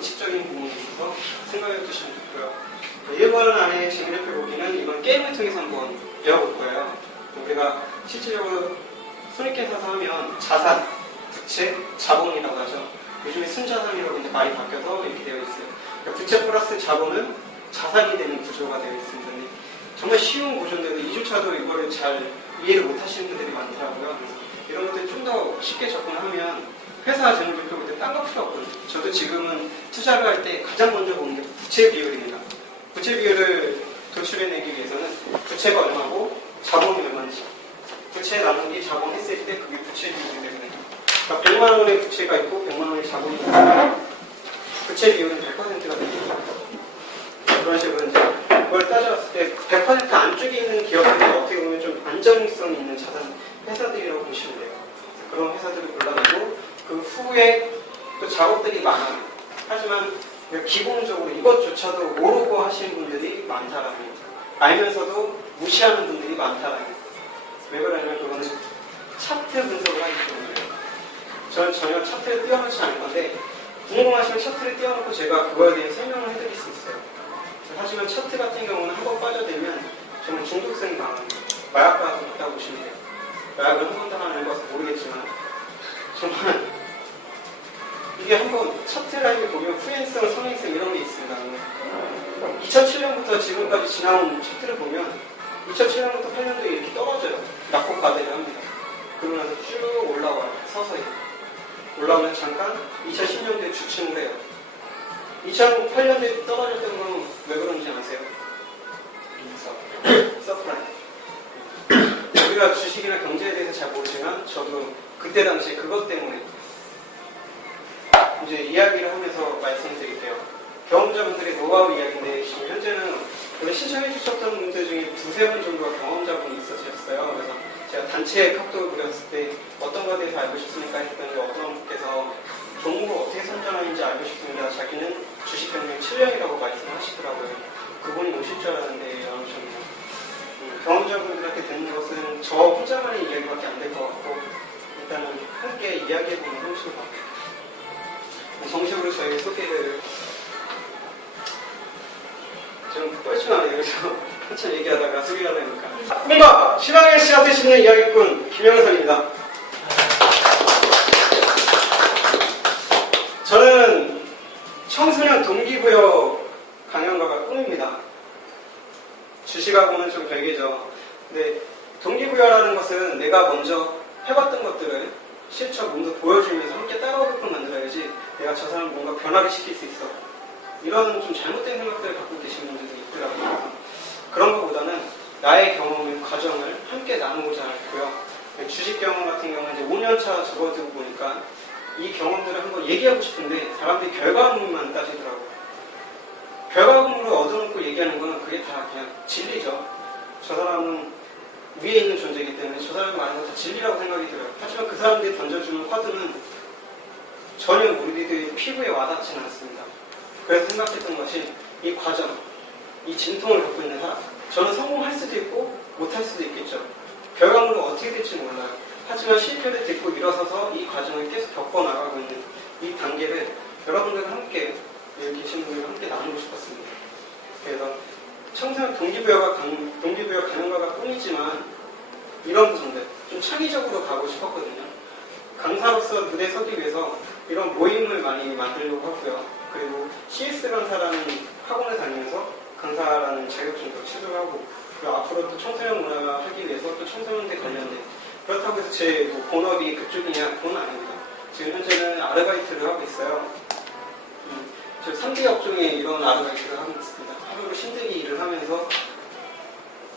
원칙적인 부분에 있어서 생각해 두시면 좋고요. 1번 안에 재미있게 보기는 이번 게임을 통해서 한번 배워볼 거예요. 우리가 실질적으로 손익계산서 하면 자산, 부채, 자본이라고 하죠. 요즘에 순자산이라고 이제 말이 바뀌어서 이렇게 되어 있어요. 그러니까 부채 플러스 자본은 자산이 되는 구조가 되어 있습니다. 근데 정말 쉬운 구조인데도 이조차도 이거를 잘 이해를 못 하시는 분들이 많더라고요. 그래서 이런 것들 좀 더 쉽게 접근하면 회사 재무제표 볼 때 딴 거 필요 없거든요. 저도 지금은 투자를 할 때 가장 먼저 보는 게 부채 비율입니다. 부채 비율을 도출해내기 위해서는 부채가 얼마고 자본이 얼마인지 부채 나누기 자본 했을 때 그게 부채 비율이 되거든요. 그러니까 100만 원의 부채가 있고 100만 원의 자본이 있으면 부채 비율은 100%가 됩니다. 그런 식으로 이제 그걸 따져봤을 때 100% 안쪽에 있는 기업들이 어떻게 보면 좀 안정성 있는 자산 회사들이라고 보시면 돼요. 그런 회사들을 골라내고 그 후에 또 작업들이 많아요. 하지만 기본적으로 이것조차도 모르고 하시는 분들이 많다라는 거죠. 알면서도 무시하는 분들이 많다라는 거죠. 왜 그러냐면 그거는 차트 분석을 하기 때문에 저는 전혀 차트를 띄워놓지 않을 건데 궁금하시면 차트를 띄워놓고 제가 그거에 대해 설명을 해드릴 수 있어요. 하지만 차트 같은 경우는 한번 빠져들면 정말 중독성이 강합니다. 마약과 같다고 보시면 돼요. 마약을 한 번도 안 해봐서 모르겠지만 정말 이게 한번 차트를 이렇게 보면 후행성, 선행성 이런 게 있습니다. 2007년부터 지금까지 지나온 차트를 보면 2007년부터 8년도에 이렇게 떨어져요. 낙폭 과대를 합니다. 그러고 나서 쭉 올라와요. 서서히. 올라오면 잠깐 2010년도에 주춤을 해요. 2008년도에 떨어졌던 건 왜 그런지 아세요? 서프라임. 우리가 주식이나 경제에 대해서 잘 모르지만 저도 그때 당시에 그것 때문에 이제 이야기를 하면서 말씀드릴게요. 경험자분들의 노하우 이야기인데 지금 현재는 신청해 주셨던 분들 중에 두세 분 정도가 경험자분이 있으셨어요. 그래서 제가 단체 카톡을 그렸을 때 어떤 거에 대해서 알고 싶습니까? 했더니 어떤 분께서 종목을 어떻게 선정하는지 알고 싶습니다. 자기는 주식 경력 7년이라고 말씀하시더라고요. 그분이 오실 줄 알았는데 안 오셨네요. 경험자분들한테 되는 것은 저 혼자만의 이야기밖에 안 될 것 같고 일단은 함께 이야기해보는 형식으로 정식으로 저희 소개를 좀 뻘쭘하네요. 그래서 한참 얘기하다가 소개가 되니까 꿈과 희망의 씨앗을 심는 이야기꾼 김영선입니다. 저는 청소년 동기부여 강연가가 꿈입니다. 주식하고는 좀 별개죠. 근데 동기부여라는 것은 내가 먼저 해봤던 것들을 실천 몸도 보여주면서 함께 따라오게끔 만들어야지 내가 저 사람을 뭔가 변화를 시킬 수 있어. 이런 좀 잘못된 생각들을 갖고 계시는 분들도 있더라고요. 그런 것보다는 나의 경험의 과정을 함께 나누고자 했고요. 주식 경험 같은 경우는 이제 5년차 접어들고 보니까 이 경험들을 한번 얘기하고 싶은데 사람들이 결과물만 따지더라고요. 결과물을 얻어놓고 얘기하는 건 그게 다 그냥 진리죠. 저 사람은 위에 있는 존재이기 때문에 저 사람이 말하는 건 다 진리라고 생각이 들어요. 하지만 그 사람들이 던져주는 화두는 전혀 우리들의 피부에 와닿지는 않습니다. 그래서 생각했던 것이 이 과정, 이 진통을 겪고 있는 사람. 저는 성공할 수도 있고 못할 수도 있겠죠. 결과물은 어떻게 될지 몰라요. 하지만 실패를 딛고 일어서서 이 과정을 계속 겪어나가고 있는 이 단계를 여러분들과 함께 여기 계신 분들과 함께 나누고 싶었습니다. 그래서 청소년 동기부여 강연가가 꿈이지만 이런 부분들 좀 창의적으로 가고 싶었거든요. 강사로서 무대에 서기 위해서 이런 모임을 많이 만들려고 하고요. 그리고 CS 강사라는 학원을 다니면서 강사라는 자격증도 취득하고 그리고 앞으로 또 청소년 문화 하기 위해서 또 청소년대 관련된 그렇다고 해서 제 본업이 그쪽이냐 그건 아닙니다. 지금 현재는 아르바이트를 하고 있어요. 저 3D 업종에 이런 아르바이트를 하고 있습니다. 하루를 힘들게 일을 하면서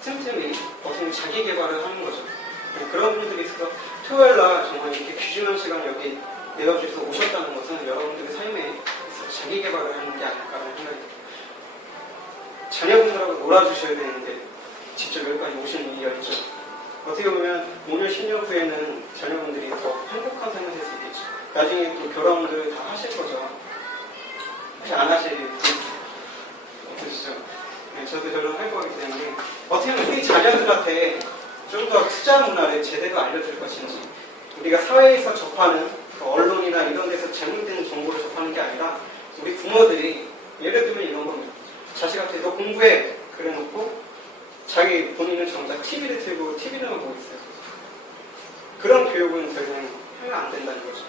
틈틈이 어떻게 자기 개발을 하는 거죠. 그런 분들이 있어서 토요일날 정말 이렇게 귀중한 시간 여기 내어주셔서 오셨다는 것은 여러분들의 삶에 있어서 자기 개발을 하는 게 아닐까라는 생각이 듭니다. 자녀분들하고 놀아주셔야 되는데 직접 여기까지 오시는 일이 있죠. 어떻게 보면 5년, 10년 후에는 자녀분들이 더 행복한 삶을 살 수 있겠죠. 나중에 또 결혼을 다 하실 거죠. 혹시 안 하실 없으시죠? 네, 저도 결혼할 거기 때문에 어떻게 보면 우리 자녀들한테 좀 더 투자 문화를 제대로 알려줄 것인지 우리가 사회에서 접하는 그 언론이나 이런 데서 제공되는 정보를 접하는 게 아니라 우리 부모들이 예를 들면 이런 겁니다. 자식한테 너 공부해 그래놓고 자기 본인은 정작 TV를 틀고 TV만 보고 있어요. 그런 교육은 더 이상 하면 안 된다는 거죠.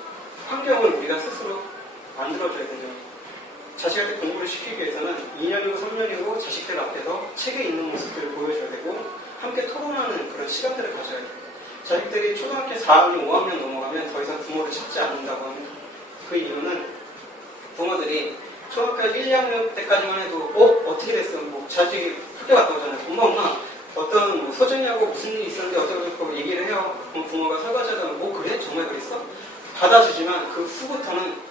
환경을 우리가 스스로 만들어줘야 되죠. 자식한테 공부를 시키기 위해서는 2년이고 3년이고 자식들 앞에서 책에 있는 모습들을 보여줘야 되고 함께 토론하는 그런 시간들을 가져야 돼요. 자식들이 초등학교 4학년, 5학년 넘어가면 더 이상 부모를 찾지 않는다고 합니다. 그 이유는 부모들이 초등학교 1, 2학년 때까지만 해도 어떻게 됐어? 뭐 자식이 학교 갔다 오잖아요. 엄마 어떤 뭐 소정이하고 무슨 일이 있었는데 어쩌고 얘기를 해요. 그럼 부모가 설거지하다 보면 그래? 정말 그랬어? 받아주지만 그 후부터는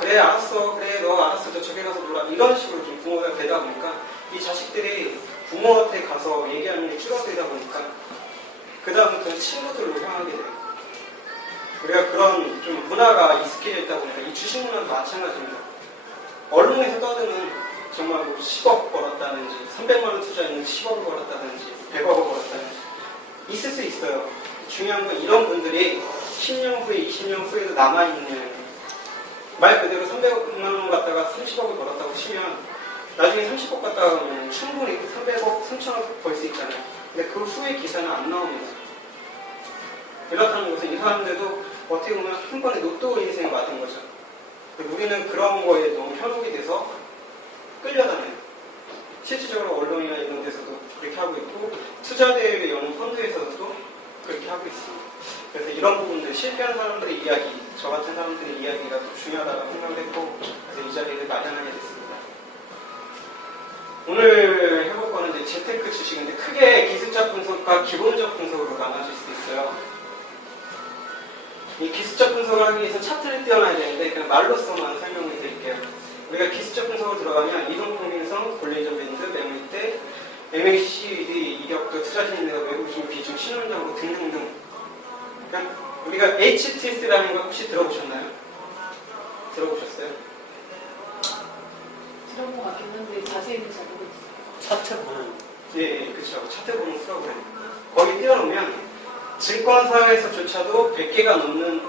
그래 알았어 그래 너 알았어 저 저기 가서 놀아 이런 식으로 좀 부모가 되다 보니까 이 자식들이 부모한테 가서 얘기하는 게 줄어들다 보니까 그 다음부터는 친구들로 향하게 돼요. 우리가 그런 좀 문화가 익숙해져 있다 보니까 이 주식 문화도 마찬가지입니다. 언론에서 떠드는 정말 뭐 10억 벌었다든지 300만 원 투자했는데 10억을 벌었다든지 100억을 벌었다든지 있을 수 있어요. 중요한 건 이런 분들이 10년 후에 20년 후에도 남아있는 말 그대로 300만 원 갖다가 30억을 벌었다고 치면 나중에 30억 갖다가 가면 충분히 300억, 3천억 벌 수 있잖아요. 근데 그 후에 기사는 안 나옵니다. 그렇다는 것은 이 사람들도 어떻게 보면 한 번에 로또 인생을 맞은 거죠. 우리는 그런 거에 너무 현혹이 돼서 끌려다녀요. 실질적으로 언론이나 이런 데서도 그렇게 하고 있고 투자대회를 여는 펀드에서도 그렇게 하고 있습니다. 그래서 이런 부분들 실패한 사람들의 이야기, 저 같은 사람들의 이야기가 더 중요하다고 생각을 했고 그래서 이 자리를 마련하게 됐습니다. 오늘 해볼 거는 이제 재테크 주식인데 크게 기술적 분석과 기본적 분석으로 나눠질 수 있어요. 이 기술적 분석을 하기 위해서 차트를 띄워놔야 되는데 그냥 말로서만 설명을 드릴게요. 우리가 기술적 분석으로 들어가면 이동평균선, 볼리니저 밴드, 매물대, MACD, 이격도, 투자진입니다, 외국인 비중, 신혼정보 등등등. 그러니까 우리가 HTS라는 거 혹시 들어보셨나요? 들어보셨어요? 들어본 것 같긴 한데 자세히는 잘 모르겠어요. 차트 보는. 예, 그렇죠. 차트 보는 프로그램. 거기 띄워놓으면 증권사에서조차도 100개가 넘는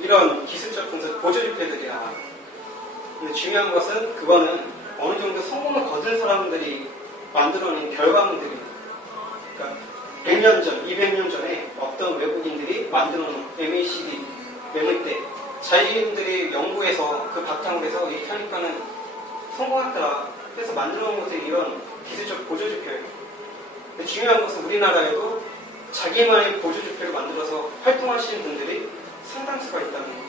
이런 기술적 분석 보조지표들이 나와요. 근데 중요한 것은 그거는 어느 정도 성공을 거둔 사람들이 만들어낸 결과물들입니다. 그러니까 100년 전, 200년 전에 어떤 외국인들이 만들어놓은 MACD, 매물대, 자기들이 연구해서 그 바탕으로 해서 이렇게 하니까는 성공했더라. 그래서 만들어놓은 것들이 이런 기술적 보조지표예요. 근데 중요한 것은 우리나라에도 자기만의 보조지표를 만들어서 활동하시는 분들이 상당수가 있다는 거예요.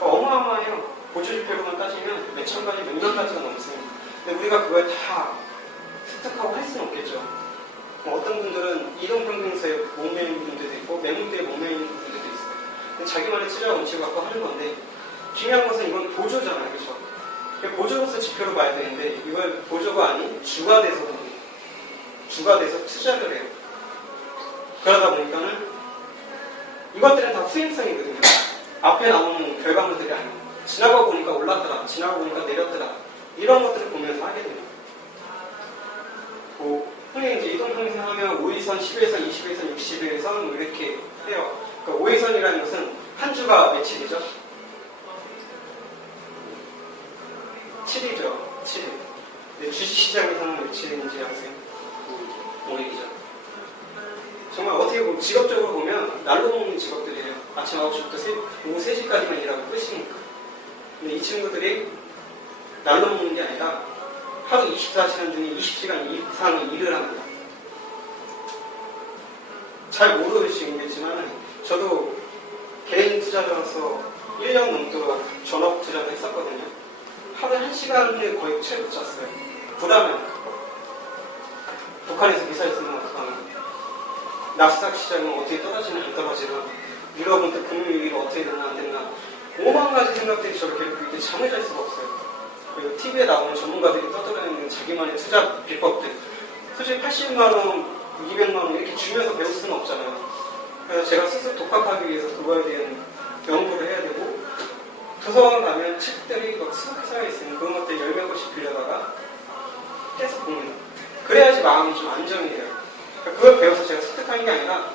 어마어마해요. 보조지표로만 따지면 몇천 가지, 몇만 가지가 넘습니다. 근데 우리가 그걸 다 습득하고 할 수는 없겠죠. 어떤 분들은 이동평균서에 목매인 분들도 있고 매물대에 목매인 분들도 있어요. 근데 자기만의 투자 원칙을 갖고 하는 건데 중요한 것은 이건 보조잖아요. 그렇죠? 보조로서 지표로 봐야 되는데 이걸 보조가 아닌 주가 돼서 봅니다. 주가 돼서 투자를 해요. 그러다 보니까는 이것들은 다 수행성이거든요. 앞에 나오는 결과물들이 아니에요. 지나가 보니까 올랐더라, 지나가 보니까 내렸더라. 이런 것들을 보면서 하게 됩니다. 흔히 이제 이동평균선 하면 5일선, 10일선, 20일선, 60일선 이렇게 해요. 그러니까 5일선이라는 것은 한 주가 며칠이죠? 7일이죠. 7일. 근데 주식시장에서는 며칠인지 아세요? 5일이죠. 정말 어떻게 보면 직업적으로 보면 날로 먹는 직업들이에요. 아침 9시부터 오후 3시까지만 일하고 끝이니까. 근데 이 친구들이 날로 먹는 게 아니라 하루 24시간 중에 20시간 이상의 일을 합니다. 잘 모르시겠지만 저도 개인 투자자로서 1년 넘도록 전업 투자를 했었거든요. 하루에 1시간을 거의 채 붙였어요. 부담이 안 크고. 북한에서 미사일 쓰면 어떡하나. 낙스닥 시장은 어떻게 떨어지나 안 떨어지나. 유럽은 금융위기가 어떻게 되나 안 되나. 5만 가지 생각들이 저렇게 이렇게 잠을 잘 수가 없어요. 그리고 TV에 나오는 전문가들이 떠들어내는 자기만의 투자 비법들. 솔직히 80만원, 200만원 이렇게 주면서 배울 수는 없잖아요. 그래서 제가 스스로 독학하기 위해서 그거에 대한 연구를 해야 되고 도서관 가면 책들이 막 수백 쌓여 있으면 그런 것들 10몇 권씩 빌려다가 계속 봅니다. 그래야지 마음이 좀 안정이 돼요. 그걸 배워서 제가 습득하는 게 아니라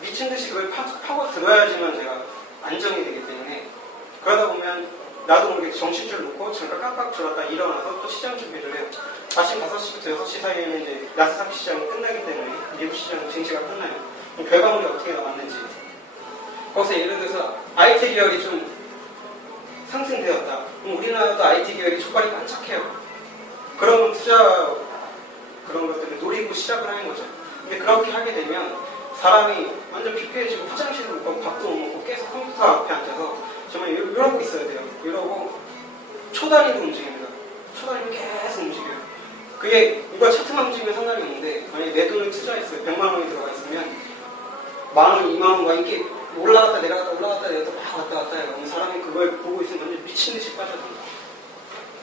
미친 듯이 그걸 파고 들어야지만 제가 안정이 되기 때문에 그러다 보면 나도 모르게 정신줄 놓고 잠깐 깜빡 졸았다 일어나서 또 시장 준비를 해요. 아침 5시부터 6시 사이에는 이제 나스닥 시장이 끝나기 때문에 미국 시장 증시가 끝나요. 그럼 결과물이 어떻게 나왔는지. 거기서 예를 들어서 IT 기업이 좀 상승되었다. 그럼 우리나라도 IT 기업이 족발이 반짝해요. 그러면 투자 그런 것들을 노리고 시작을 하는 거죠. 근데 그렇게 하게 되면 사람이 완전 피폐해지고 화장실도 못 가고 밥도 못 먹고 계속 컴퓨터 앞에 앉아서 정말 이러고 있어야 돼요. 이러고 초단위로 움직입니다. 초단위로 계속 움직여요. 그게 이거 차트만 움직이면 상관이 없는데 만약에 내 돈을 투자했어요. 100만 원이 들어가 있으면 만 원, 2만 원과 이렇게 올라갔다 내려갔다 올라갔다 내려갔다 막 왔다 갔다 해요. 사람이 그걸 보고 있으면 완전 미친 듯이 빠져든다.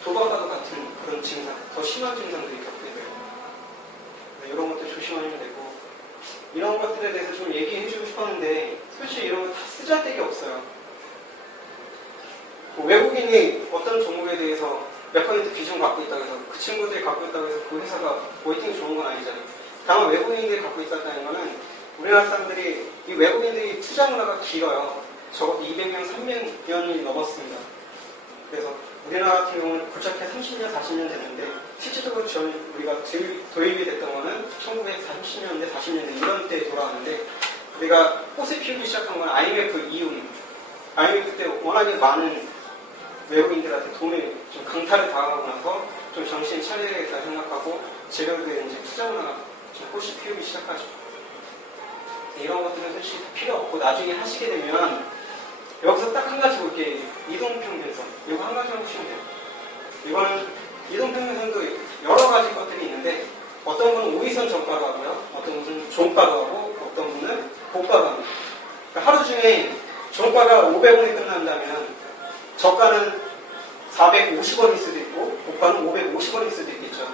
도박과도 같은 그런 증상, 더 심한 증상들이 겪게 돼요. 이런 것들 조심하면 되고 이런 것들에 대해서 좀 얘기해주고 싶었는데 솔직히 이런 거 다 쓰잘데기 없어요. 뭐 외국인이 어떤 종목에 대해서 몇 퍼센트 비중 갖고 있다고 해서 그 친구들이 갖고 있다고 해서 그 회사가 웨이팅이 좋은 건 아니잖아요. 다만 외국인들이 갖고 있다는 거는 우리나라 사람들이 이 외국인들이 투자 문화가 길어요. 적어도 200년, 300년이 넘었습니다. 그래서 우리나라 같은 경우는 고작해 30년, 40년 됐는데 실질적으로 우리가 도입이 됐던 거는 1930년대, 40년대 이런 때에 돌아왔는데 우리가 꽃을 피우기 시작한 건 IMF 이후입니다. IMF 때 워낙에 많은 외국인들한테 돈을 좀 강탈을 당하고 나서 좀 정신 차려야겠다 생각하고 제대로된 이제 투자 문화가 좀 꽃이 피우기 시작하죠. 이런 것들은 솔직히 필요 없고 나중에 하시게 되면 여기서 딱 한 가지 볼게요. 이동평균선. 이거 한 가지만 보시면 돼요. 이거는 이동평균선도 여러 가지 것들이 있는데 어떤 분은 5위선 저가로 하고요. 어떤 분은 종가로 하고 어떤 분은 고가로 합니다. 그러니까 하루 중에 종가가 500원에 끝난다면 저가는 450원일 수도 있고 고가는 550원일 수도 있겠죠.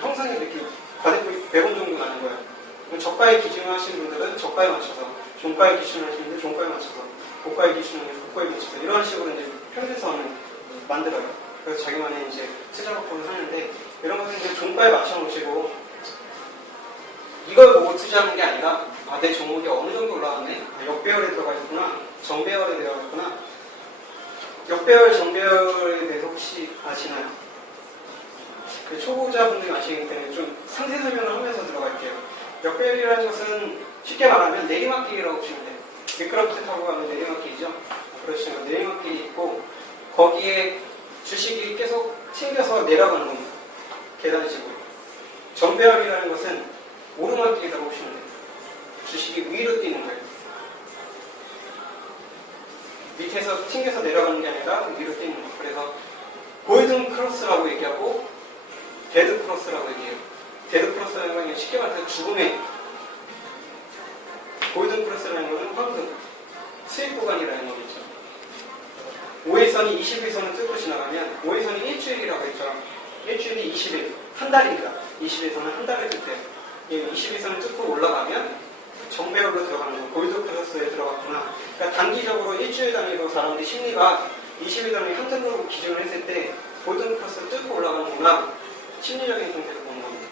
형성이 이렇게 과대폭이 100원 정도 나는 거예요. 저가의 기준을 하시는 분들은 저가에 맞춰서 종가의 기준을 하시는 분들은 종가에 맞춰서 고가의 기준을 해서 고가에 맞춰서 이런 식으로 이제 평균선을 만들어요. 그래서 자기만의 이제 투자 방법을 하는데 이런 것은 이제 종가에 맞춰 놓으시고 이걸 보고 투자하는 게 아니라 내 종목이 어느 정도 올라왔네. 역배열에 들어가 있구나. 정배열에 들어가 있구나. 역배열, 정배열에 대해서 혹시 아시나요? 초보자분들이 아시기 때문에 좀 상세 설명을 하면서 들어갈게요. 역배열이라는 것은 쉽게 말하면 내리막길이라고 보시면 돼요. 미끄럼틀 타고 가면 내리막길이죠. 그렇죠. 내리막길이 있고 거기에 주식이 계속 튕겨서 내려가는 겁니다. 계단식으로. 정배열이라는 것은 오르막길이라고 보시면 돼요. 주식이 위로 뛰는 거예요. 밑에서 튕겨서 내려가는 게 아니라 위로 뛰는 거예요. 그래서 골든 크로스라고 얘기하고 데드 크로스라고 얘기해요. 데드 크로스라는 건 쉽게 말해서 죽음의 골든 크로스라는 것은 황금, 수익 구간이라는 거겠죠. 5일선이 20일선을 뚫고 지나가면 5일선이 일주일이라고 했죠. 일주일이 20일, 한 달입니다. 20일선은 한 달을 뜻해요. 20일선을 뚫고 올라가면 정배열로 들어가는 거, 골든 크로스에 들어갔구나. 그러니까 단기적으로 일주일 단위로 사람들이 심리가 20일 단위 한 등으로 기준을 했을 때 골든 크로스를 뚫고 올라가는구나. 심리적인 상태로 보는 겁니다.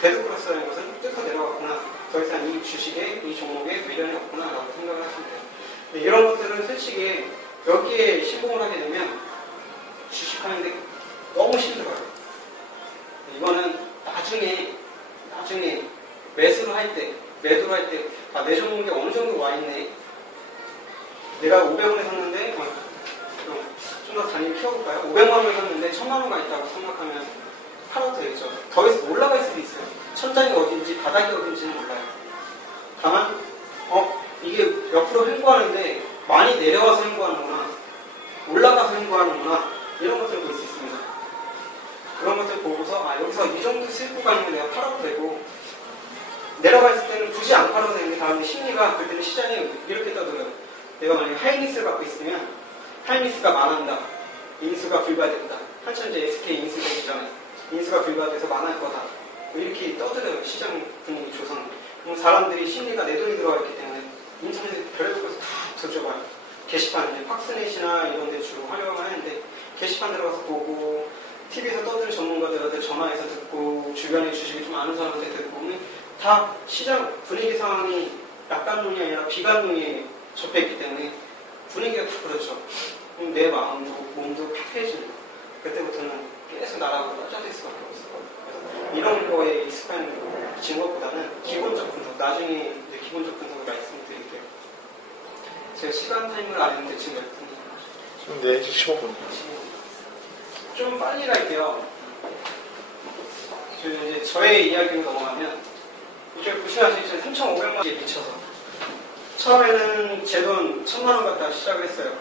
데드 크로스라는 것은 뚫고 내려갔구나. 더 이상 이 주식에, 이 종목에 미련이 없구나 라고 생각을 하시면 돼요. 이런 것들은 솔직히 여기에 신봉을 하게 되면 주식하는데 너무 힘들어요. 이거는 나중에 매수를 할 때, 매도를 할 때, 내 종목이 어느 정도 와 있네. 내가 500원에 샀는데, 좀 더 단위를 키워볼까요? 500만 원에 샀는데 1000만 원가 있다고 생각하면 팔아도 되겠죠. 더 올라갈 수도 있어요. 천장이 어딘지 바닥이 어딘지는 몰라요. 다만 이게 옆으로 횡보하는데 많이 내려와서 횡보하는구나, 올라가서 횡보하는구나, 이런 것들을 볼 수 있습니다. 그런 것들 보고서 여기서 이 정도 수익 구간이면 내가 팔아도 되고, 내려갔을 때는 굳이 안 팔아도 되는데 다른데 심리가 그때는 시장이 이렇게 떠들어요. 내가 만약에 하이닉스를 갖고 있으면 하이닉스가 망한다, 인수가 불발됐다, 한참 이제 SK 인수가 있잖아요. 인수가 불발돼서 망할 거다, 이렇게 떠들어요. 시장 분위기 조성. 그럼 사람들이 심리가 내 돈이 들어가 있기 때문에 인터넷에 별의별 것을 다 적어봐요. 게시판, 팍스넷이나 이런 데 주로 활용을 하는데 게시판 들어가서 보고, TV에서 떠드는 전문가들한테 전화해서 듣고, 주변에 주식을 좀 아는 사람한테 듣고 보면 다 시장 분위기 상황이 낙관론이 아니라 비관론에 접해있기 때문에 분위기가 다 그렇죠. 내 마음도 몸도 피폐해지는 거예요. 그때부터는 계속 나라고 떨어질 수밖에 없어요. 그래서 이런 거에 익숙해진 것보다는 기본적 분석, 나중에 이제 기본적 분석을 말씀드릴게요. 제가 시간 타임을 안 했는데 지금 몇 분이에요? 지금 4시 15분. 좀 빨리 갈게요. 이제 저의 이야기로 넘어가면 이제 보시면 아시겠지만 3,500만 원에 미쳐서 처음에는 제 돈 1,000만 원 갖다 시작을 했어요.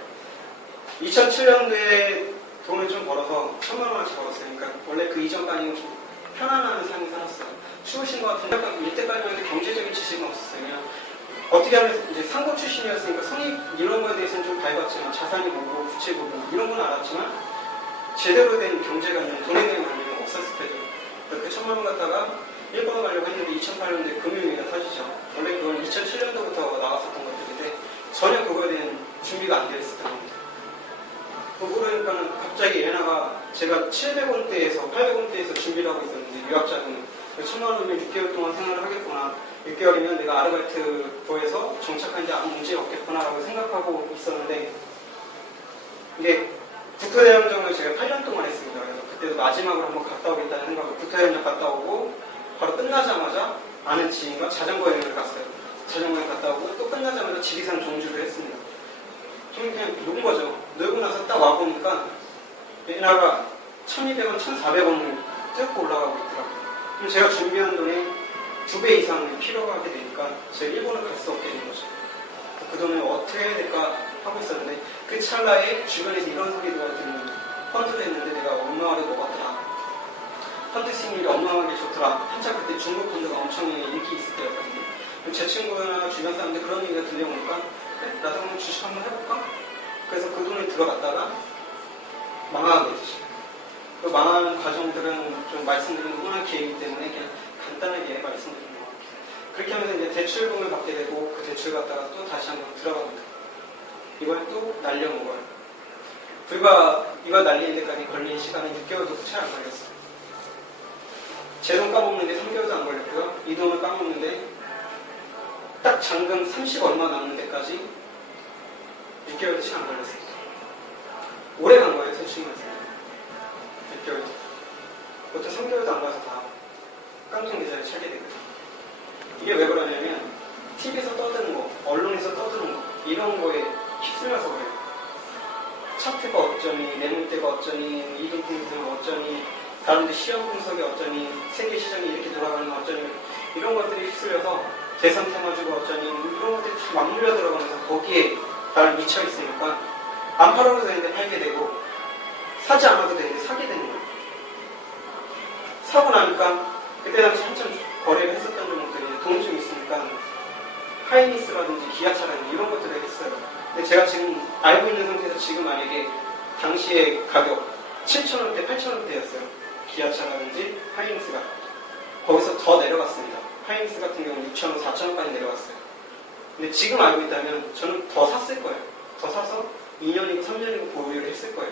2007년도에 돈을 좀 벌어서 1,000만 원어치 벌었어요. 그러니까 원래 그 이전까지는 좀 편안한 삶을 살았어요. 추우신 것 같은데 약간 이때까지만 해도 경제적인 지식은 없었어요. 그냥 어떻게 하면 이제 상고 출신이었으니까 손익 이런 거에 대해서는 좀 밝았지만 자산이 뭐고 부채 뭐고 이런 건 알았지만 제대로 된 경제관념, 돈에 대한 관념이 없었을 때죠. 그 1,000만 원 갖다가 일본을 가려고 했는데 2008년도에 금융위기가 터지죠. 원래 그건 2007년도부터 나왔었던 것들인데 전혀 그거에 대한 준비가 안 되어 있었던 겁니다. 그러니까는 갑자기 예나가 제가 700원대에서 800원대에서 준비를 하고 있었는데 유학자금 1,000만 원이면 6개월 동안 생활을 하겠구나. 6개월이면 내가 아르바이트부에서 정착하는데 아무 문제 없겠구나라고 생각하고 있었는데 이게 국토대장정을 제가 8년 동안 했습니다. 그래서 그때도 마지막으로 한번 갔다 오겠다는 생각으로 국토대장정 갔다 오고 바로 끝나자마자 아는 지인과 자전거 여행을 갔어요. 자전거 여행 갔다 오고 또 끝나자마자 지리산 종주를 했습니다. 좀 그냥 녹은 거죠. 놀고 나서 딱 와보니까 예나가 1,200원, 1,400원을 쭉 올라가고 있더라고요. 그럼 제가 준비한 돈의 2배 이상이 필요가 하게 되니까 제가 일본을 갈 수 없게 된 거죠. 그 돈을 어떻게 해야 될까 하고 있었는데 그 찰나에 주변에서 이런 소리가 들리는 펀드를 했는데 내가 엄마를 먹었더라. 펀드 수익률이 어마어마하게 좋더라. 한참 그때 중국 펀드가 엄청 인기 있을 때였거든요. 제 친구나 주변 사람들 그런 얘기가 들려오니까 그래, 나도 한번 주식 한번 해볼까? 그래서 그 돈이 들어갔다가 망하게 되죠. 그 망하는 과정들은 좀 말씀드리는 흔한 기회이기 때문에 그냥 간단하게 말씀드리는 것 같아요. 그렇게 하면서 이제 대출금을 받게 되고 그 대출 받다가 또 다시 한번 들어갑니다. 이걸 또 날려먹어요. 불과 이걸 날리는 데까지 걸린 시간은 6개월도 채 안 걸렸어요. 제 돈 까먹는데 3개월도 안 걸렸고요. 이 돈을 까먹는데 딱 잔금 30 얼마 남는 데까지 6개월도 채 안 걸렸습니다. 오래 간 거예요, 솔직히 말씀드리면. 6개월. 보통 3개월도 안 가서 다 깡통 계좌를 차게 되거든요. 이게 왜 그러냐면 TV에서 떠드는 거, 언론에서 떠드는 거 이런 거에 휩쓸려서 그래요. 차트가 어쩌니, 내물대가 어쩌니, 이동 분석이 어쩌니, 다른 데 시험 분석이 어쩌니, 세계 시장이 이렇게 돌아가는 거 어쩌니 이런 것들이 휩쓸려서 대선 테마주가 어쩌니 이런 것들이 다 맞물려 들어가면서 거기에 나를 미쳐 있으니까 안 팔아도 되는데 팔게 되고 사지 않아도 되는데 사게 되는 거예요. 사고 나니까 그때 당시 한참 거래를 했었던 종목들이 돈이 좀 있으니까 하이닉스라든지 기아차라든지 이런 것들을 했어요. 근데 제가 지금 알고 있는 상태에서 지금 만약에 당시의 가격 7,000원대, 8,000원대였어요. 기아차라든지 하이닉스가. 거기서 더 내려갔습니다. 하이닉스 같은 경우는 6,000원, 4,000원까지 내려갔어요. 근데 지금 알고 있다면 저는 더 샀을 거예요. 더 사서 2년이고 3년이고 보유를 했을 거예요.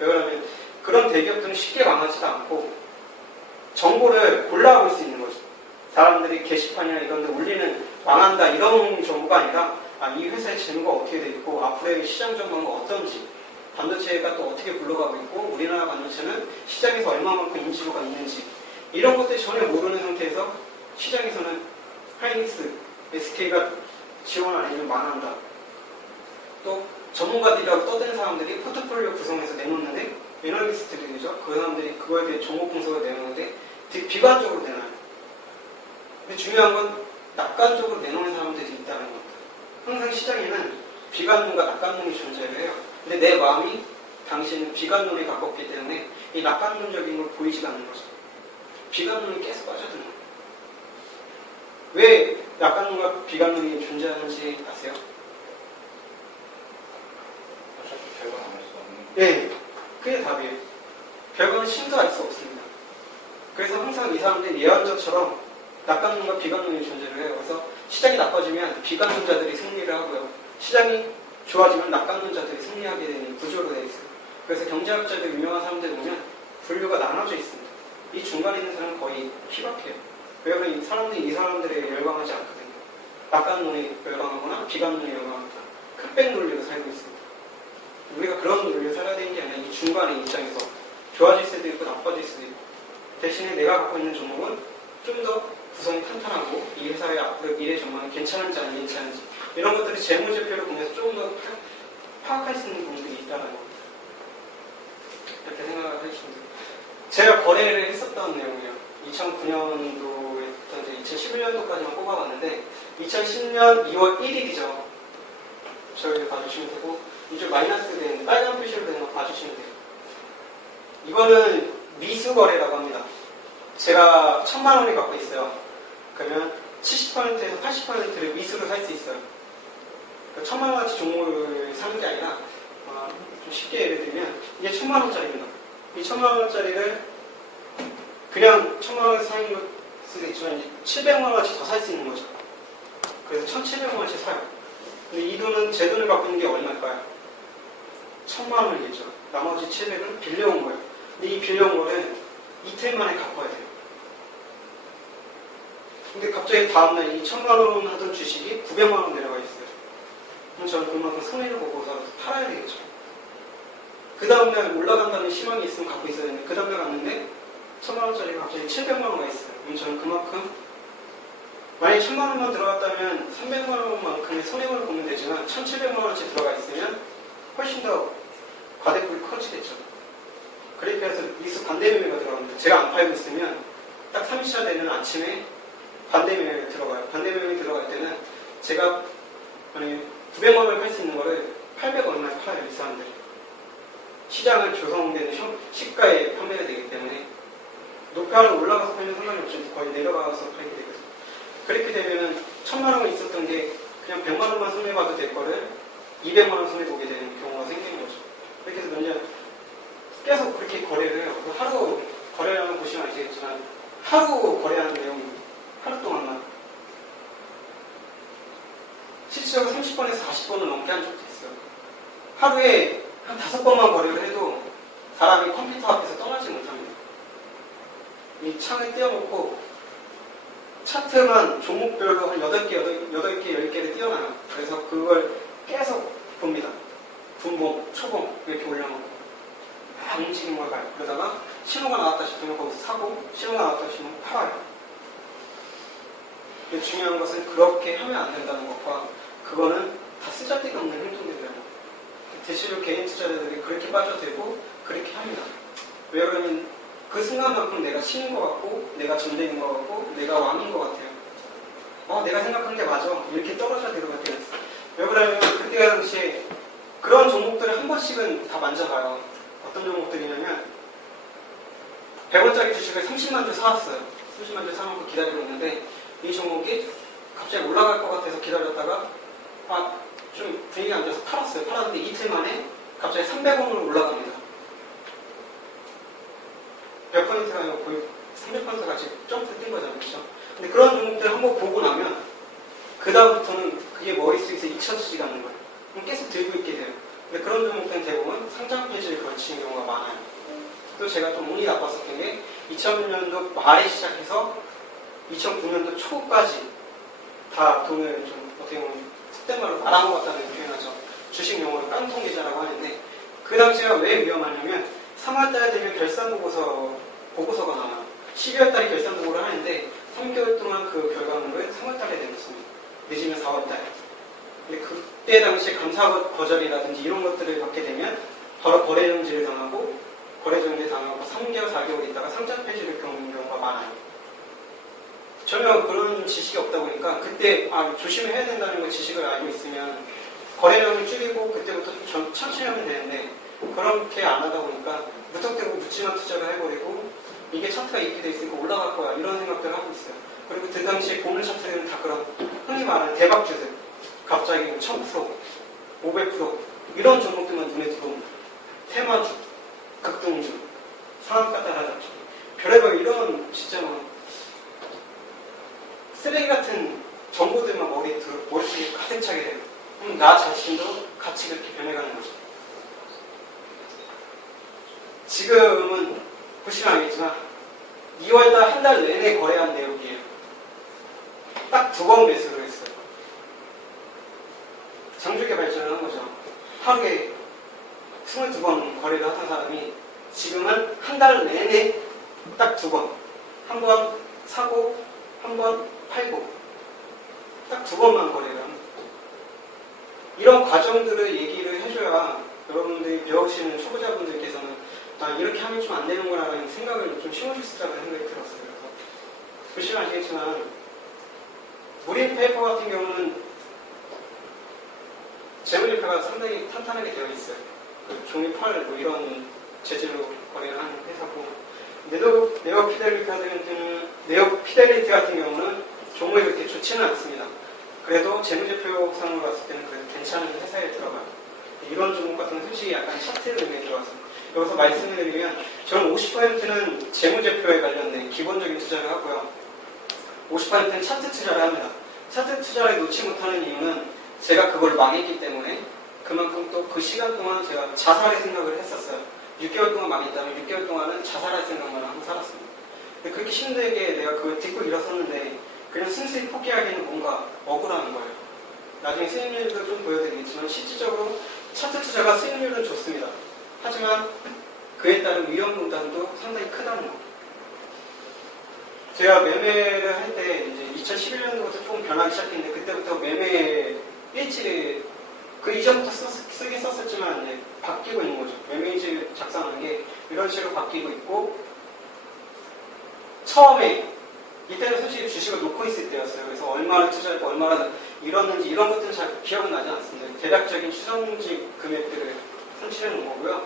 왜냐하면 그런 대기업들은 쉽게 망하지도 않고 정보를 골라볼 수 있는 거죠. 사람들이 게시판이나 이런 데 올리는 망한다 이런 정보가 아니라 이 회사의 재무가 어떻게 되어 있고 앞으로의 시장 전망은 어떤지 반도체가 또 어떻게 굴러가고 있고 우리나라 반도체는 시장에서 얼마만큼 인지도가 있는지 이런 것들이 전혀 모르는 상태에서 시장에서는 하이닉스, SK가 지원 안 해주면 망한다. 또 전문가들이라고 떠드는 사람들이 포트폴리오 구성해서 내놓는데 애널리스트들이죠. 그 사람들이 그거에 대해 종목 분석을 내놓는데 되게 비관적으로 내놔요. 근데 중요한 건 낙관적으로 내놓는 사람들이 있다는 겁니다. 항상 시장에는 비관론과 낙관론이 존재를 해요. 근데 내 마음이 당시에는 비관론에 가깝기 때문에 이 낙관론적인 걸 보이지가 않는 거죠. 비관론이 계속 빠져드는 거예요. 왜 낙관론과 비관론이 존재하는지 아세요? 어차피 결과는 안 할 수 없는. 네, 그게 답이에요. 결과는 신도할 수 없습니다. 그래서 항상 이 사람들이 예언자처럼 낙관론과 비관론이 존재를 해요. 그래서 시장이 나빠지면 비관론자들이 승리를 하고요. 시장이 좋아지면 낙관론자들이 승리하게 되는 구조로 되어 있어요. 그래서 경제학자들 유명한 사람들 보면 분류가 나눠져 있습니다. 이 중간에 있는 사람은 거의 희박해요. 왜냐하면 이 사람들에 열광하지 않거든요. 낙관론에 열광하거나 비관론에 열광하거나 흑백 논리로 살고 있습니다. 우리가 그런 논리를 살아야 되는 게 아니라 이 중간의 입장에서 좋아질 수도 있고 나빠질 수도 있고 대신에 내가 갖고 있는 종목은 좀 더 구성이 탄탄하고 이 회사의 앞으로 미래 전망이 괜찮은지 안 괜찮은지 이런 것들을 재무제표를 보면서 조금 더 파악할 수 있는 부분들이 있다는 겁니다. 이렇게 생각을 해주시면 돼요. 제가 거래를 했었던 내용이요. 2009년도에 2011년도까지만 뽑아봤는데 2010년 2월 1일이죠. 저를 봐주시면 되고 이쪽 마이너스 된 빨간 표시로 되는 거 봐주시면 돼요. 이거는 미수 거래라고 합니다. 제가 1000만 원을 갖고 있어요. 그러면 70%에서 80%를 미수로 살 수 있어요. 그러니까 1000만 원어치 종목을 사는 게 아니라 좀 쉽게 예를 들면 이게 1000만 원짜리입니다. 이 1000만 원짜리를 그냥 1000만 원에 사는 걸 수도 있지만 700만 원어치 더 살 수 있는 거죠. 그래서 1700만 원어치 사요. 근데 이 돈은 제 돈을 갖고 있는 게 얼마일까요? 1000만 원이겠죠. 나머지 700은 빌려온 거예요. 근데 이 빌려온 거를 이틀 만에 갚아야 돼요. 근데 갑자기 다음날 이 1000만 원 하던 주식이 900만 원 내려가 있어요. 그럼 저는 그만큼 손해를 보고서 팔아야 되겠죠. 그 다음날 올라간다는 희망이 있으면 갖고 있어야 되는데 그 다음날 갔는데 1000만 원짜리가 갑자기 700만 원가 있어요. 그럼 저는 그만큼 만약에 1000만 원만 들어갔다면 300만 원만큼의 손해를 보면 되지만 1700만 원어치 들어가 있으면 훨씬 더 과대폭이 커지겠죠. 그렇게 해서 미수 반대 매매가 들어갑니다. 제가 안 팔고 있으면 딱 3일차 되는 아침에 반대 매매가 들어가요. 반대 매매 들어갈 때는 제가 만약에 900만 원을 팔 수 있는 거를 800원에 팔아요. 이 사람들이. 시장을 조성되는 시가에 판매가 되기 때문에 높이하러 올라가서 팔면 상관이 없죠. 거의 내려가서 팔게 되거든요. 그렇게 되면은 1000만 원이 있었던 게 그냥 100만 원만 손해봐도 될 거를 200만 원 손해보게 되는 경우가 생기는 거죠. 그렇게 해서 몇년 계속 그렇게 거래를 해요. 하루 거래하는 거 보시면 아시겠지만 하루 거래하는 내용이 하루 동안만 실제로 30번에서 40번을 넘게 한 적도 있어요. 하루에 한 5번만 거래를 해도 사람이 컴퓨터 앞에서 떠나지 못합니다. 이 창을 띄워놓고 차트만 종목별로 한 8개, 10개를 띄워놔요. 그래서 그걸 계속 봅니다. 분봉, 초봉 이렇게 올려놓고 막 움직이는 걸 봐요. 그러다가 신호가 나왔다 싶으면 거기서 사고 신호가 나왔다 싶으면 팔아요. 근데 중요한 것은 그렇게 하면 안 된다는 것과 그거는 다 쓰잘데기 없는 행동들이에요. 대체로 개인 투자자들이 그렇게 빠져들고 그렇게 합니다. 왜 그러면 그 순간만큼 내가 신인 것 같고 내가 전쟁인 것 같고 내가 왕인 것 같아요. 내가 생각한 게 맞아. 이렇게 떨어져 들어갈 때가 있어요. 왜 그러면 그때 당시에 그런 종목들을 한 번씩은 다 만져봐요. 어떤 종목들이냐면 100원짜리 주식을 30만 주 사왔어요. 30만 주 사놓고 기다리고 있는데 이 종목이 갑자기 올라갈 것 같아서 기다렸다가 좀 분위기 안 좋아서 팔았어요. 팔았는데 이틀 만에 갑자기 300원으로 올라갑니다. 몇 퍼센트가 아니고 거의 300% 같이 점프 뛴 거잖아요. 그렇죠? 근데 그런 종목들 한번 보고 나면 그 다음부터는 그게 머릿속에서 잊혀지지가 않는 거예요. 그럼 계속 들고 있게 돼요. 근데 그런 종목들은 대부분 상장 폐지를 걸치는 경우가 많아요. 또 제가 좀 운이 나빴었던 게 2000년도 말에 시작해서 2009년도 초까지 다 돈을 좀 어떻게 보면 속된 말로 말아먹었다는 표현하죠. 주식 용어로 깡통 계좌라고 하는데 그 당시가 왜 위험하냐면 3월달에 되면 보고서가 나와요. 12월달에 결산 보고를 하는데 3개월 동안 그 결과물을 3월달에 내놓습니다. 늦으면 4월달. 근데 그때 당시에 감사 거절이라든지 이런 것들을 받게 되면 바로 거래 정지를 당하고 거래 정지 당하고 3개월, 4개월 있다가 상장 폐지를 겪는 경우가 많아요. 전혀 그런 지식이 없다 보니까 그때 조심해야 된다는 거 지식을 알고 있으면 거래량을 줄이고 그때부터 좀 천천히 하면 되는데 그렇게 안 하다 보니까 무턱대고 묻지마 투자를 해버리고 이게 차트가 이렇게 돼 있으니까 올라갈 거야 이런 생각들을 하고 있어요. 그리고 그 당시에 보물 차트들은 다 그런 흔히 말하는 대박주들 갑자기 1000%, 500% 이런 종목들만 눈에 들어옵니다. 테마주, 급등주, 상한가 따라잡기 별의별 이런 진짜 쓰레기 같은 정보들만 머릿속에 가득 차게 돼요. 그럼 나 자신도 같이 그렇게 변해가는 거죠. 지금은 보시면 알겠지만 2월달 한 달 내내 거래한 내역이에요. 딱 2번 매수를 했어요. 장족의 발전을 한 거죠. 하루에 한 달 내내 딱 2번. 한 번 사고, 한 번 팔고. 딱 2번만 거래를 합니다. 이런 과정들을 얘기를 해줘야 여러분들이 배우시는 초보자분들께서는 아, 이렇게 하면 좀 안 되는구나라는 생각을 좀 심어줄 수 있다는 생각이 들었어요. 그래서 보시면 아시겠지만 무림 페이퍼 같은 경우는 재무제표가 상당히 탄탄하게 되어 있어요. 그 종이 팔 뭐 이런 재질로 거래를 하는 회사고 네오 피델리티 같은 경우는 종목이 그렇게 좋지는 않습니다. 그래도 재무제표상으로 봤을 때는 그래도 괜찮은 회사에 들어가요. 이런 종목 같은 건 솔직히 약간 차트를 의미해 들어갔어요. 여기서 말씀을 드리면 저는 50%는 재무제표에 관련된 기본적인 투자를 하고요. 50%는 차트 투자를 합니다. 차트 투자를 놓지 못하는 이유는 제가 그걸 망했기 때문에 그만큼 또 그 시간 동안 제가 자살의 생각을 했었어요. 6개월 동안 망했다면 6개월 동안은 자살할 생각만 하고 살았습니다. 근데 그렇게 힘들게 내가 그걸 딛고 일어섰는데 그냥 순수히 포기하기에는 뭔가 억울한 거예요. 나중에 수익률도 좀 보여드리겠지만 실질적으로 차트 투자가 수익률은 좋습니다. 하지만 그에 따른 위험 분담도 상당히 크다는 거. 제가 매매를 할 때 이제 2011년도부터 조금 변하기 시작했는데 그때부터 매매 일지를 그 이전부터 쓰긴 썼었지만 이제 바뀌고 있는 거죠. 매매 일지를 작성하는 게 이런 식으로 바뀌고 있고 처음에 이때는 솔직히 주식을 놓고 있을 때였어요. 그래서 얼마를 투자했고 얼마나 잃었는지 이런 것들은 잘 기억은 나지 않습니다. 대략적인 추정직 금액들을 산출해 놓은 거고요.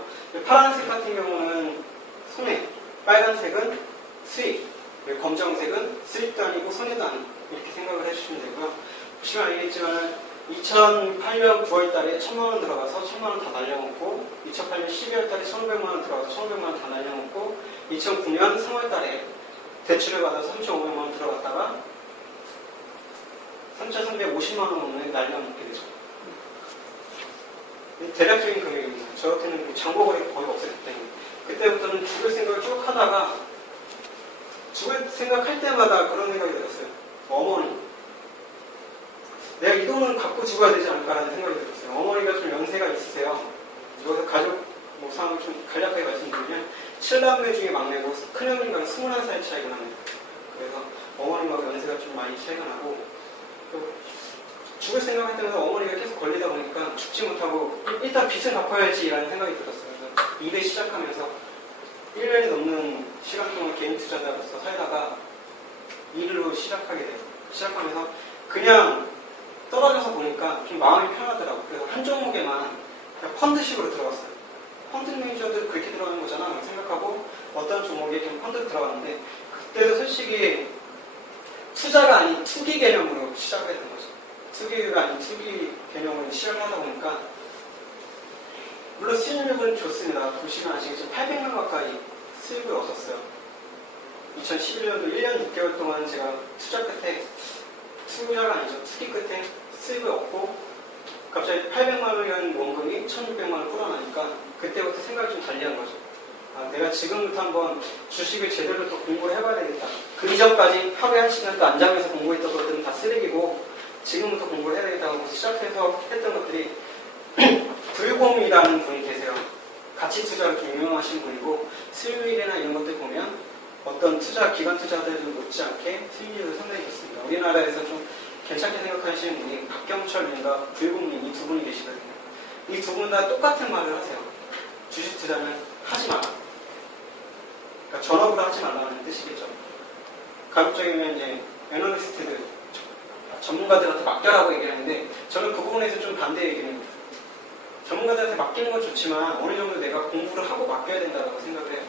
파란색 같은 경우는 손해, 빨간색은 수익, 검정색은 수익도 아니고 손해도 아니고 이렇게 생각을 해주시면 되고요. 보시면 알겠지만 2008년 9월 달에 1,000만 원 들어가서 1,000만 원 다 날려먹고 2008년 12월 달에 1,500만 원 들어가서 1,500만 원 다 날려먹고 2009년 3월 달에 대출을 받아서 3,500만 원 들어갔다가 3,350만 원을 날려먹게 되죠. 대략적인 금액입니다. 저 같은 장보거래가 거의 없었기 때문에 그때부터는 죽을 생각을 쭉 하다가 죽을 생각할 때마다 그런 생각이 들었어요. 어머니 내가 이 돈은 갖고 죽어야 되지 않을까라는 생각이 들었어요. 어머니가 좀 연세가 있으세요. 여기서 가족 상황을 좀 간략하게 말씀드리면 7남매 중에 막내고 큰형님과는 21살 차이가 납니다. 그래서 어머님과 연세가 좀 많이 차이가 나고 죽을 생각할 때마다 어머니가 계속 걸리다 보니까 죽지 못하고 일단 빚을 갚아야지라는 생각이 들었어요. 그래서 일을 시작하면서 1년이 넘는 시간 동안 개인 투자자로서 살다가 일로 시작하게 돼요. 시작하면서 그냥 떨어져서 보니까 좀 마음이 편하더라고요. 그래서 한 종목에만 그냥 펀드식으로 들어갔어요. 펀드 매니저들 그렇게 들어가는 거잖아 생각하고 어떤 종목에 그냥 펀드 들어갔는데 그때도 솔직히 투자가 아닌 투기 개념으로 시작을 했던 거죠. 투기가 아닌 투기 개념으로 시작을 하다 보니까 물론 수익률은 좋습니다. 보시면 아시겠지만 800만 가까이 수익을 얻었어요. 2011년도 1년 6개월 동안 제가 투자 끝에 투자가 아니죠. 투기 끝에 수익을 얻고 갑자기 800만 원이라는 원금이 1,600만 원 불어나니까 그때부터 생각이 좀 달리한 거죠. 아, 내가 지금부터 한번 주식을 제대로 또 공부를 해봐야 되겠다. 그 이전까지 하루에 1시간 또 앉아면서 공부했던 것들은 다 쓰레기고 지금부터 공부를 해야 되겠다고 시작해서 했던 것들이 불곰이라는 분이 계세요. 가치 투자로 좀 유명하신 분이고 수익률이나 이런 것들 보면 어떤 투자, 기관 투자들도 못지않게 수익률도 상당히 좋습니다. 우리나라에서 좀 괜찮게 생각하시는 분이 박경철님과 불곰님 이 두 분이 계시거든요. 이 두 분 다 똑같은 말을 하세요. 주식 투자는 하지 마라. 그러니까 전업으로 하지 말라는 뜻이겠죠. 가급적이면 이제 애널리스트들, 전문가들한테 맡겨라고 얘기하는데 저는 그 부분에서 좀 반대 얘기를 해요. 전문가들한테 맡기는 건 좋지만 어느 정도 내가 공부를 하고 맡겨야 된다고 생각을 해요.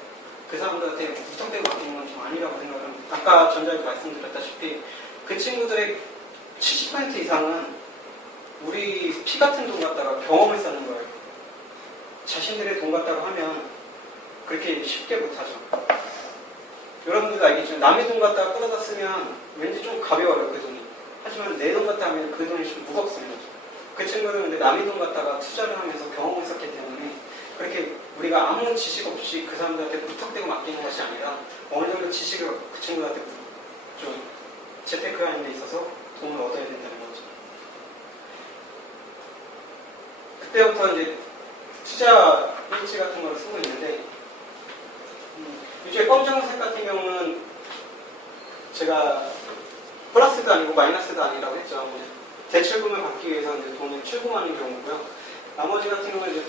그 사람들한테 무턱대고 맡기는 건 좀 아니라고 생각을 합니다. 아까 전자에도 말씀드렸다시피 그 친구들의 70% 이상은 우리 피 같은 돈 갖다가 경험을 쌓는 거예요. 자신들의 돈 갖다가 하면 그렇게 쉽게 못하죠. 여러분들도 알겠지만 남의 돈 갖다가 끌어다 쓰면 왠지 좀 가벼워요, 그 돈이. 하지만 내 돈 갖다 하면 그 돈이 좀 무겁습니다. 그 친구들은 근데 남의 돈 갖다가 투자를 하면서 경험을 쌓기 때문에 그렇게 우리가 아무 지식 없이 그 사람들한테 무턱대고 맡기는 것이 아니라 어느 정도 지식을 그 친구들한테 좀 재테크하는 데 있어서 돈을 얻어야 된다는 거죠. 그때부터 이제 투자 일지 같은 걸 쓰고 있는데 이제 검정색 같은 경우는 제가 플러스도 아니고 마이너스도 아니라고 했죠. 대출금을 받기 위해서 이제 돈을 출금하는 경우고요. 나머지 같은 경우는 이제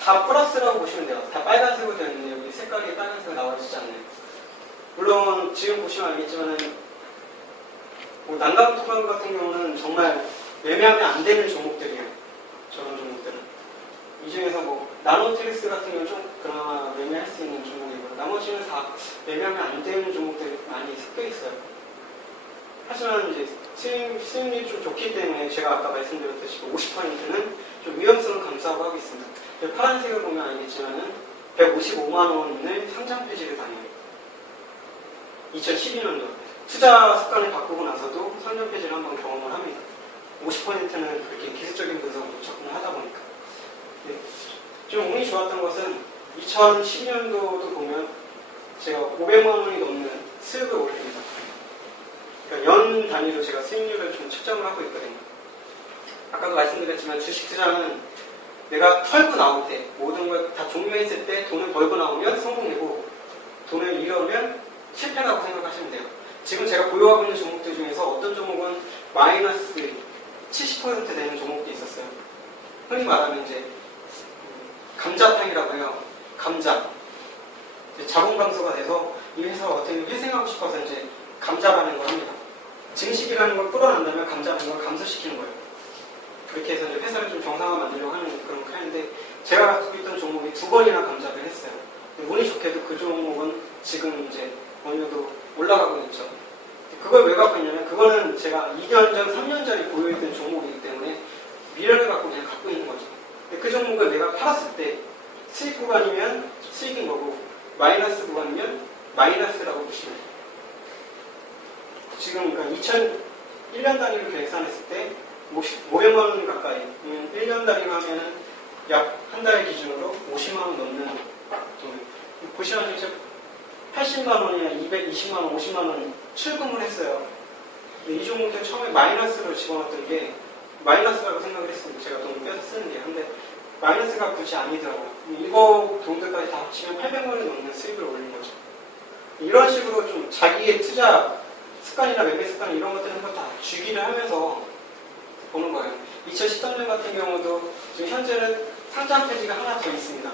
다 플러스라고 보시면 돼요. 다 빨간색으로 되어 있는데 여기 색깔이 빨간색으로 나와 있지 않네요. 물론 지금 보시면 알겠지만은 난감 토강 같은 경우는 정말 매매하면 안 되는 종목들이에요. 저런 종목들은. 이 중에서 나노트릭스 같은 경우는 좀 그나마 매매할 수 있는 종목이고요. 나머지는 다 매매하면 안 되는 종목들이 많이 섞여 있어요. 하지만 이제 수익률이 좀 좋기 때문에 제가 아까 말씀드렸듯이 50%는 좀 위험성을 감수하고 하고 있습니다. 파란색을 보면 알겠지만은 155만 원을 상장 폐지를 당해요. 2012년도 투자 습관을 바꾸고 나서도 상장 폐지를 한번 경험을 합니다. 50%는 그렇게 기술적인 분석으로 접근을 하다 보니까. 네. 좀 운이 좋았던 것은 2012년도도 보면 제가 500만 원이 넘는 수익을 올립니다. 그러니까 연 단위로 제가 수익률을 좀 측정을 하고 있거든요. 아까도 말씀드렸지만 주식 투자는 내가 털고 나올 때 모든 걸 다 종료했을 때 돈을 벌고 나오면 성공이고 돈을 잃으면 실패라고 생각하시면 돼요. 지금 제가 보유하고 있는 종목들 중에서 어떤 종목은 마이너스 70% 되는 종목도 있었어요. 흔히 말하면 이제 감자탕이라고 해요. 감자. 자본 감소가 돼서 이 회사가 어떻게 회생하고 싶어서 이제 감자라는 걸 합니다. 증식이라는 걸 끌어낸다면 감자라는 걸 감소시키는 거예요. 그렇게 해서 이제 회사를 좀 정상화 만들려고 하는 그런 카인데 제가 갖고 있던 종목이 2번이나 감자를 했어요. 운이 좋게도 그 종목은 지금 이제 어느 정도 올라가고 있죠. 그걸 왜 갖고 있냐면 그거는 제가 2년 전, 3년 전에 보유했던 종목이기 때문에 미련을 갖고 그냥 갖고 있는 거죠. 그 종목을 내가 팔았을 때 수익 구간이면 수익인 거고 마이너스 구간이면 마이너스라고 보시면 돼요. 지금 그러니까 2001년 단위로 계산했을 때 500만 원 가까이 1년 단위로 하면은 약 한 달 기준으로 50만 원 넘는 정도. 보시면 이제 80만 원이나 220만 원, 50만 원 출금을 했어요. 근데 이 종목에 처음에 마이너스로 집어넣었던 게 마이너스라고 생각을 했습니다. 제가 돈을 빼서 쓰는 게. 근데 마이너스가 굳이 아니더라고요. 이거 돈들까지 다 합치면 800만 원이 넘는 수익을 올린 거죠. 이런 식으로 좀 자기의 투자 습관이나 매매 습관 이런 것들 한번 다 주기를 하면서 보는 거예요. 2013년 같은 경우도 지금 현재는 상장 폐지가 하나 더 있습니다.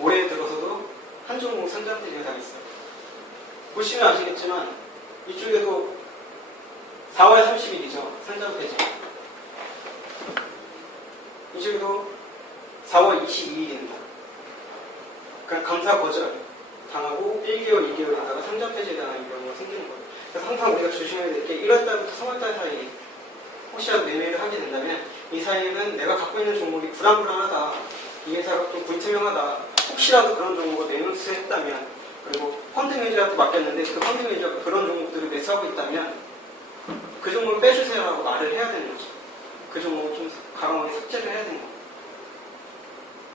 올해 들어서도 한 종목 상장 폐지가 다 있어요. 보시면 아시겠지만 이쪽에도 4월 30일이죠. 상장 폐지. 이쪽에도 4월 22일입니다. 그러니까 감사 거절 당하고 1개월, 2개월 있다가 상장 폐지에 대한 경우가 생기는 거예요. 그래서 항상 우리가 조심해야 될 게 1월달부터 3월달 사이에 혹시라도 매매를 하게 된다면 이 사이에는 내가 갖고 있는 종목이 불안불안하다. 이 회사가 좀 불투명하다. 혹시라도 그런 종목을 매수했다면 그리고 펀드 매니저한테 맡겼는데 그 펀드 매니저가 그런 종목들을 매수하고 있다면 그 종목을 빼주세요라고 말을 해야 되는 거죠. 그 종목을 좀 과감하게 삭제를 해야 되는 거죠.